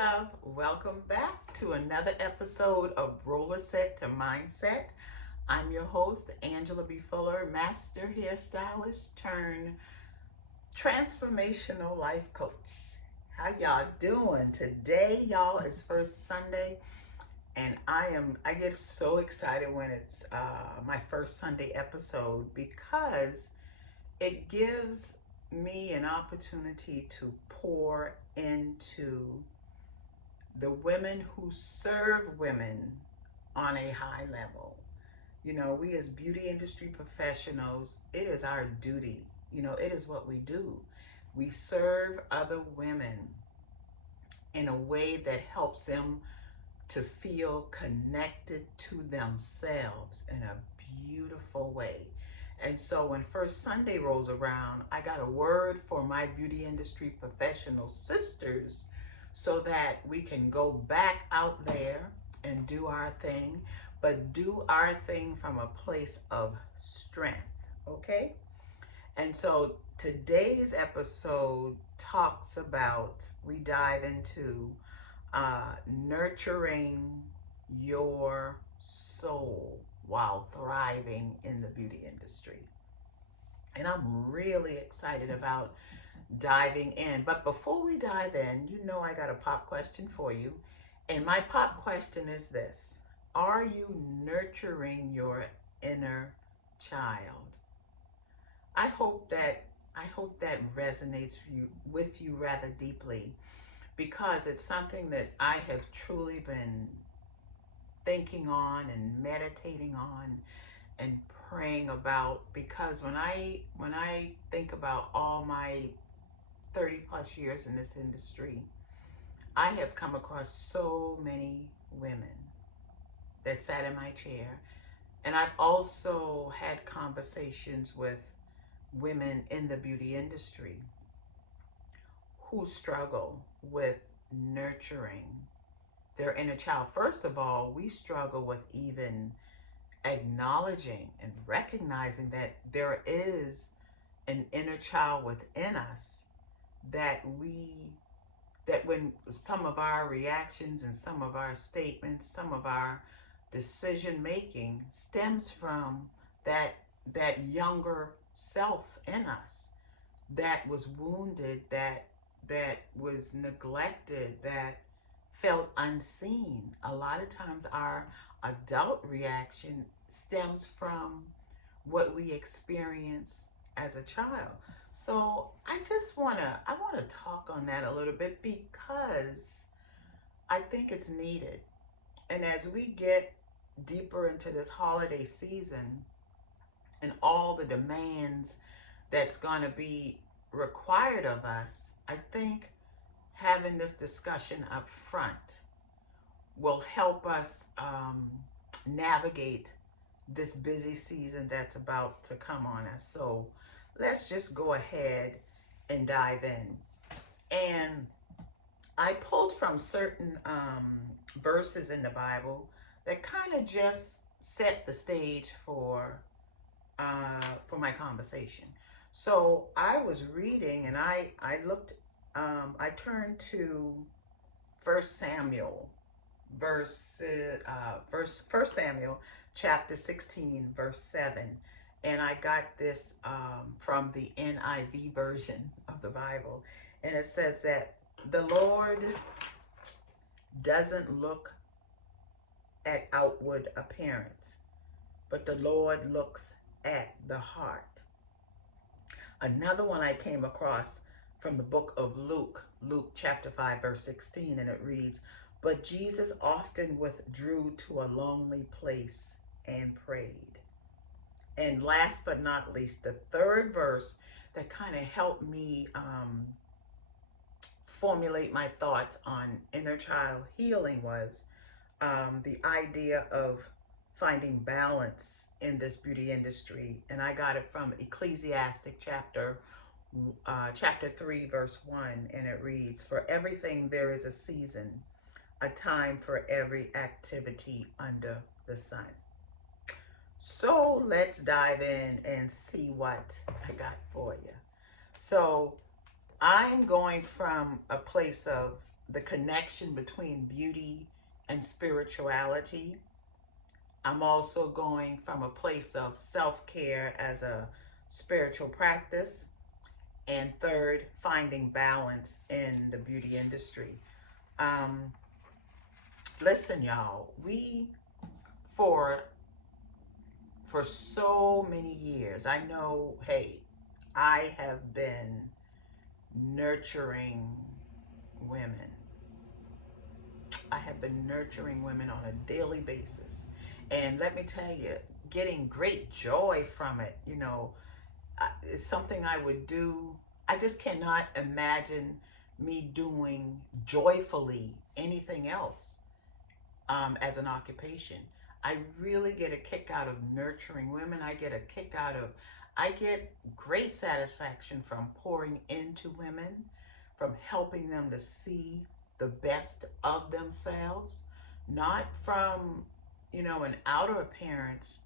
love. Welcome back to another episode of Rollerset to Mindset. I'm your host, Angela B. Fuller, master hairstylist turned transformational life coach. How y'all doing? Today, y'all, is first Sunday, and I get so excited when it's my first Sunday episode because it gives me an opportunity to pour into the women who serve women on a high level. You know, we as beauty industry professionals, it is our duty. You know, it is what we do. We serve other women in a way that helps them to feel connected to themselves in a beautiful way. And so when First Sunday rolls around, I got a word for my beauty industry professional sisters so that we can go back out there and do our thing, but do our thing from a place of strength, okay? And so today's episode talks about, we dive into nurturing your soul while thriving in the beauty industry. And I'm really excited about diving in. But before we dive in, you know I got a pop question for you. And my pop question is this: are you nurturing your inner child? I hope that resonates with you rather deeply, because it's something that I have truly been thinking on and meditating on and praying about, because when I think about all my 30 plus years in this industry, I have come across so many women that sat in my chair, and I've also had conversations with women in the beauty industry who struggle with nurturing their inner child. First of all, we struggle with even acknowledging and recognizing that there is an inner child within us, that when some of our reactions and some of our statements, some of our decision making stems from that younger self in us that was wounded, that was neglected, that felt unseen. A lot of times our adult reaction stems from what we experience as a child. So I wanna talk on that a little bit, because I think it's needed. And as we get deeper into this holiday season and all the demands that's going to be required of us, I think having this discussion up front will help us navigate this busy season that's about to come on us. So let's just go ahead and dive in. And I pulled from certain verses in the Bible that kind of just set the stage for my conversation. So I was reading, and I looked, I turned to First Samuel, First Samuel, chapter 16, verse 7, and I got this from the NIV version of the Bible, and it says that the Lord doesn't look at outward appearance, but the Lord looks at the heart. Another one I came across from the book of Luke, Luke chapter 5, verse 16, and it reads, "But Jesus often withdrew to a lonely place and prayed." And last but not least, the third verse that kind of helped me formulate my thoughts on inner child healing was the idea of finding balance in this beauty industry. And I got it from Ecclesiastic chapter 3, verse 1, and it reads, "For everything there is a season, a time for every activity under the sun." So let's dive in and see what I got for you. So I'm going from a place of the connection between beauty and spirituality. I'm also going from a place of self care as a spiritual practice. And third, finding balance in the beauty industry. Um, Listen, y'all, for for so many years, I know, hey, I have been nurturing women. I have been nurturing women on a daily basis. And let me tell you, getting great joy from it, is something I would do. I just cannot imagine me doing joyfully anything else as an occupation. I really get a kick out of nurturing women. I get great satisfaction from pouring into women, from helping them to see the best of themselves, not from, an outer appearance,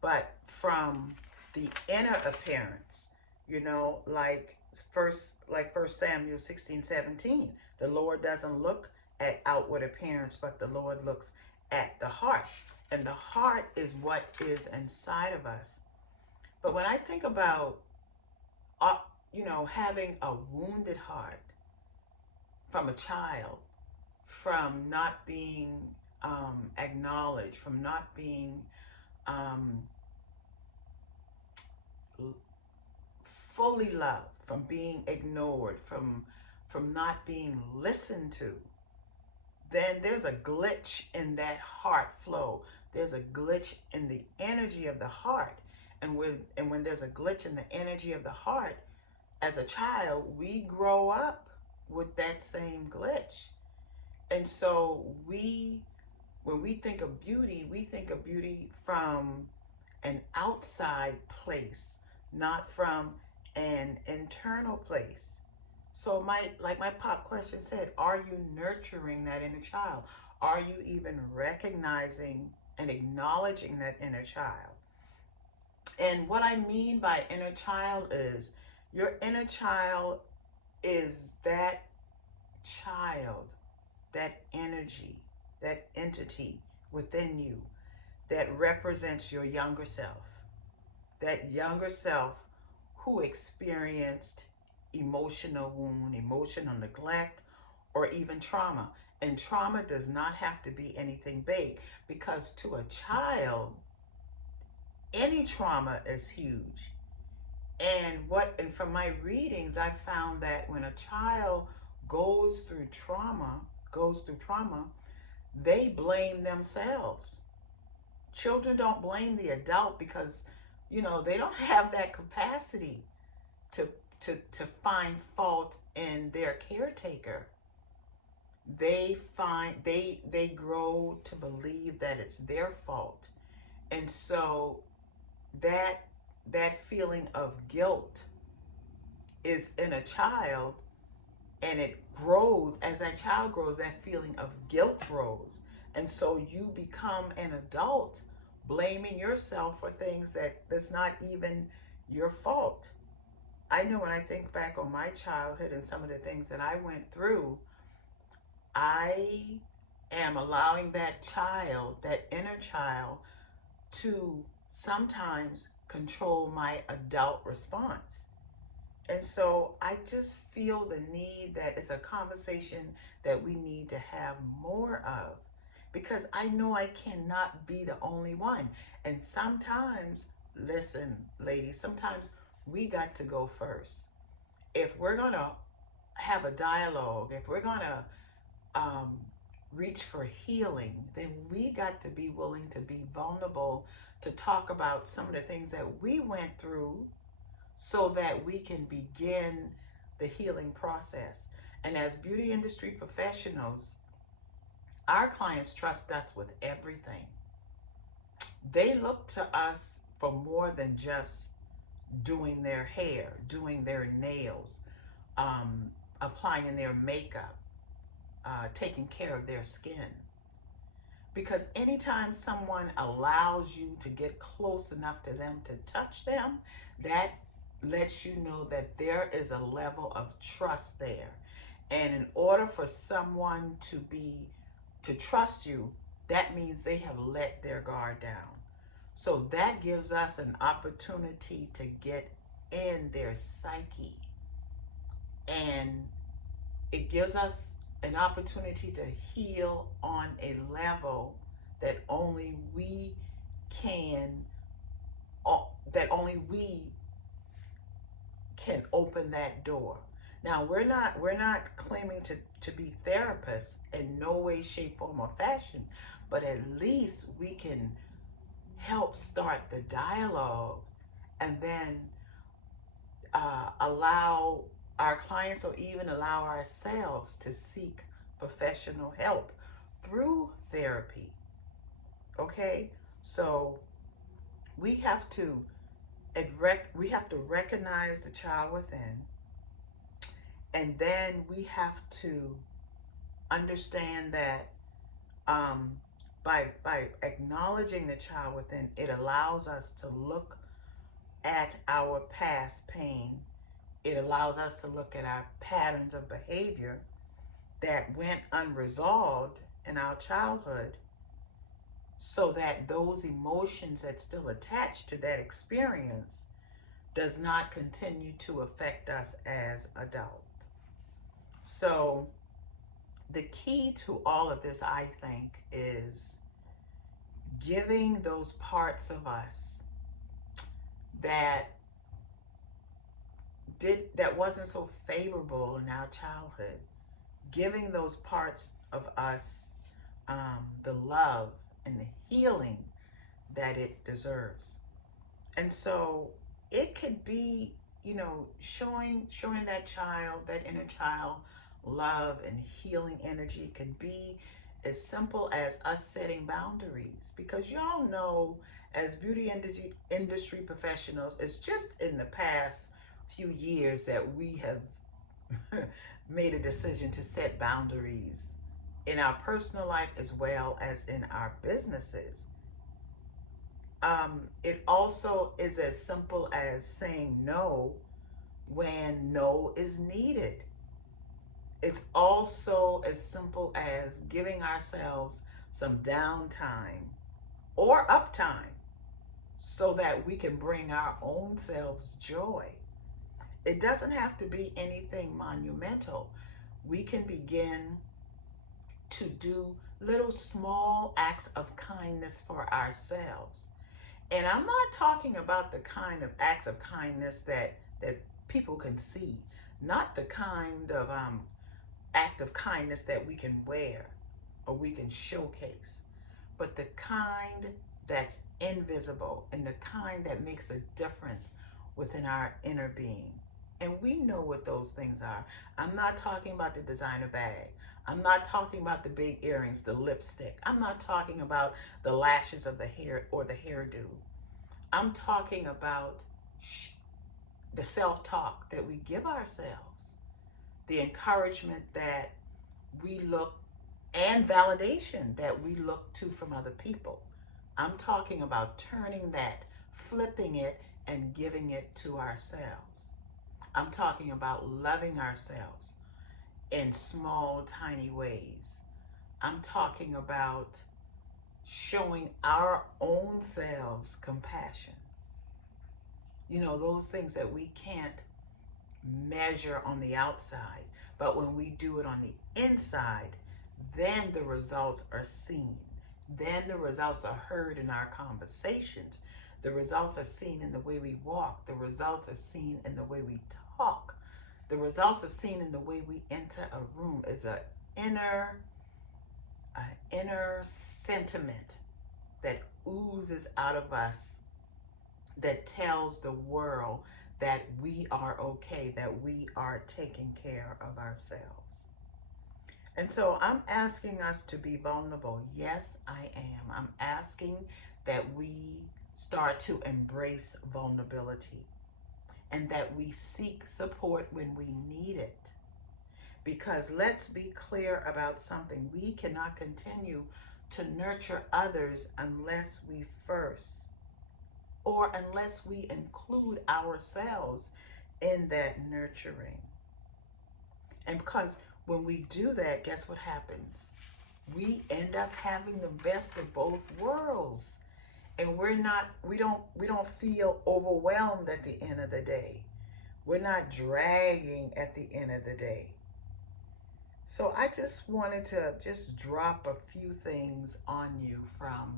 but from the inner appearance, like first Samuel 16:17. The Lord doesn't look at outward appearance, but the Lord looks at the heart. And the heart is what is inside of us. But when I think about having a wounded heart from a child, from not being acknowledged, from not being um, fully loved, from being ignored, from not being listened to, then there's a glitch in that heart flow. There's a glitch in the energy of the heart. And when there's a glitch in the energy of the heart, as a child, we grow up with that same glitch. And so when we think of beauty, we think of beauty from an outside place, not from an internal place. So my pop question said, are you nurturing that inner child? Are you even recognizing and acknowledging that inner child? And what I mean by inner child is your inner child is that child, that energy, that entity within you that represents your younger self. That younger self who experienced emotional wound, emotional neglect, or even trauma. And trauma does not have to be anything big, because to a child, any trauma is huge. And from my readings, I found that when a child goes through trauma, they blame themselves. Children don't blame the adult because, they don't have that capacity to to find fault in their caretaker. They grow to believe that it's their fault. And so that that feeling of guilt is in a child, and it grows. As that child grows, that feeling of guilt grows. And so you become an adult blaming yourself for things that's not even your fault. I know when I think back on my childhood and some of the things that I went through, I am allowing that child, that inner child, to sometimes control my adult response. And so I just feel the need that it's a conversation that we need to have more of, because I know I cannot be the only one. And sometimes, listen, ladies, sometimes we got to go first. If we're going to have a dialogue, if we're going to um, reach for healing, then we got to be willing to be vulnerable, to talk about some of the things that we went through so that we can begin the healing process. And as beauty industry professionals, our clients trust us with everything. They look to us for more than just doing their hair, doing their nails, applying their makeup, taking care of their skin. Because anytime someone allows you to get close enough to them to touch them, that lets you know that there is a level of trust there. And in order for someone to trust you, that means they have let their guard down. So that gives us an opportunity to get in their psyche, and it gives us an opportunity to heal on a level that only we can that only we can open that door. Now we're not claiming to be therapists in no way, shape, form, or fashion, but at least we can help start the dialogue, and then allow our clients or even allow ourselves to seek professional help through therapy. Okay, so we have to we have to recognize the child within, and then we have to understand that um, by acknowledging the child within, it allows us to look at our past pain. It allows us to look at our patterns of behavior that went unresolved in our childhood, so that those emotions that still attach to that experience does not continue to affect us as adults. So the key to all of this, I think, is giving those parts of us that that wasn't so favorable in our childhood, giving those parts of us the love and the healing that it deserves. And so it could be, showing that child, that inner child, love and healing energy could be as simple as us setting boundaries. Because y'all know, as beauty industry professionals, it's just in the past few years that we have made a decision to set boundaries in our personal life as well as in our businesses. It also is as simple as saying no when no is needed. It's also as simple as giving ourselves some downtime or uptime so that we can bring our own selves joy. It doesn't have to be anything monumental. We can begin to do little small acts of kindness for ourselves. And I'm not talking about the kind of acts of kindness that people can see, not the kind of act of kindness that we can wear or we can showcase, but the kind that's invisible and the kind that makes a difference within our inner being. And we know what those things are. I'm not talking about the designer bag. I'm not talking about the big earrings, the lipstick. I'm not talking about the lashes of the hair or the hairdo. I'm talking about the self-talk that we give ourselves, the encouragement that we look, and validation that we look to from other people. I'm talking about turning that, flipping it, and giving it to ourselves. I'm talking about loving ourselves in small, tiny ways. I'm talking about showing our own selves compassion. Those things that we can't measure on the outside, but when we do it on the inside, then the results are seen. Then the results are heard in our conversations. The results are seen in the way we walk. The results are seen in the way we talk. The results are seen in the way we enter a room. Is inner, an inner sentiment that oozes out of us, that tells the world that we are okay, that we are taking care of ourselves. And so I'm asking us to be vulnerable. Yes, I am. I'm asking that we start to embrace vulnerability and that we seek support when we need it. Because let's be clear about something. We cannot continue to nurture others unless we first, or unless we include ourselves in that nurturing. And because When we do that, guess what happens? We end up having the best of both worlds. And we don't feel overwhelmed at the end of the day. We're not dragging at the end of the day. So I just wanted to just drop a few things on you from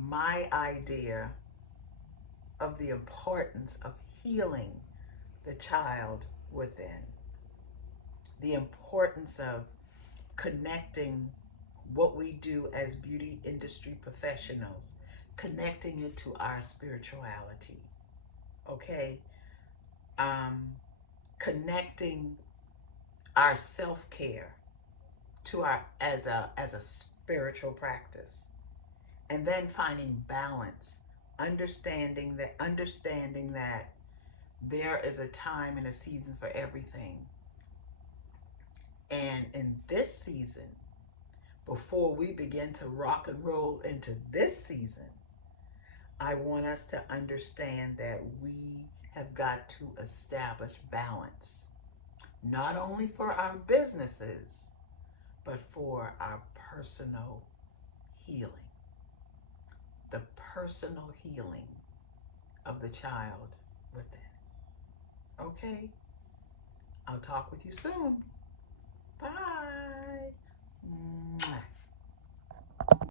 my idea of the importance of healing the child within, the importance of connecting what we do as beauty industry professionals, connecting it to our spirituality, okay? Um, Connecting our self-care to our as a spiritual practice, and then finding balance, understanding that there is a time and a season for everything. And in this season, before we begin to rock and roll into this season, I want us to understand that we have got to establish balance, not only for our businesses, but for our personal healing, the personal healing of the child within. Okay? I'll talk with you soon. Bye.